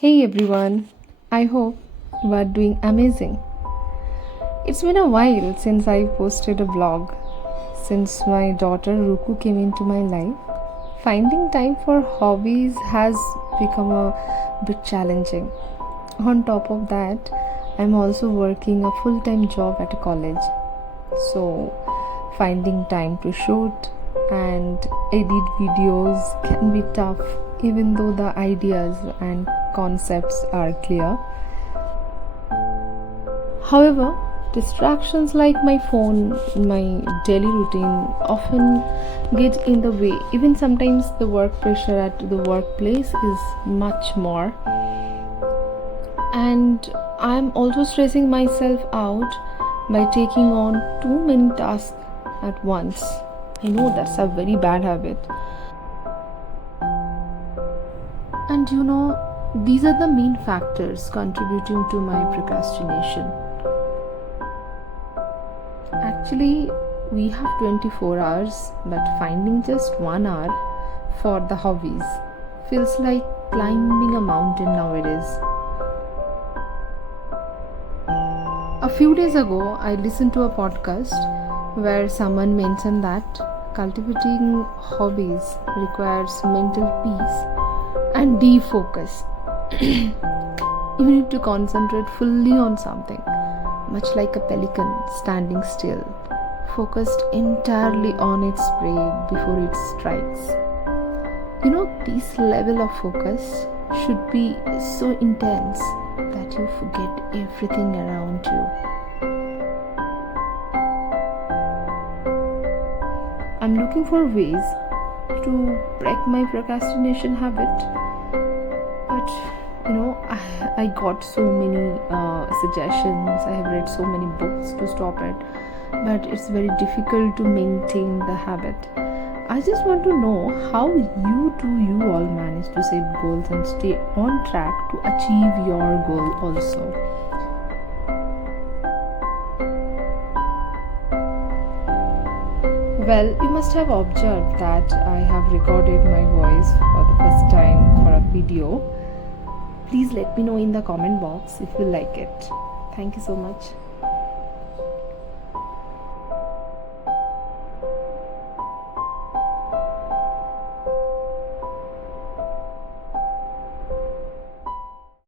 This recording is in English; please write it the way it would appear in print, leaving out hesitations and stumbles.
Hey everyone, I hope you are doing amazing. It's been a while since I posted a vlog. Since my daughter Ruku came into my life, finding time for hobbies has become a bit challenging. On top of that, I'm also working a full time job at a college. So, finding time to shoot and edit videos can be tough, even though the ideas and concepts are clear. However, distractions like my phone, my daily routine often get in the way. Even sometimes the work pressure at the workplace is much more. And I'm also stressing myself out by taking on too many tasks at once. I know that's a very bad habit. And these are the main factors contributing to my procrastination. Actually, we have 24 hours, but finding just 1 hour for the hobbies feels like climbing a mountain nowadays. A few days ago, I listened to a podcast where someone mentioned that cultivating hobbies requires mental peace and defocus. You need to concentrate fully on something, much like a pelican standing still, focused entirely on its prey before it strikes. This level of focus should be so intense that you forget everything around you. I'm looking for ways to break my procrastination habit, but I got so many suggestions. I have read so many books to stop it, but it's very difficult to maintain the habit. I just want to know how you all manage to set goals and stay on track to achieve your goal also. Well, you must have observed that I have recorded my voice for the first time for a video. Please let me know in the comment box if you like it. Thank you so much.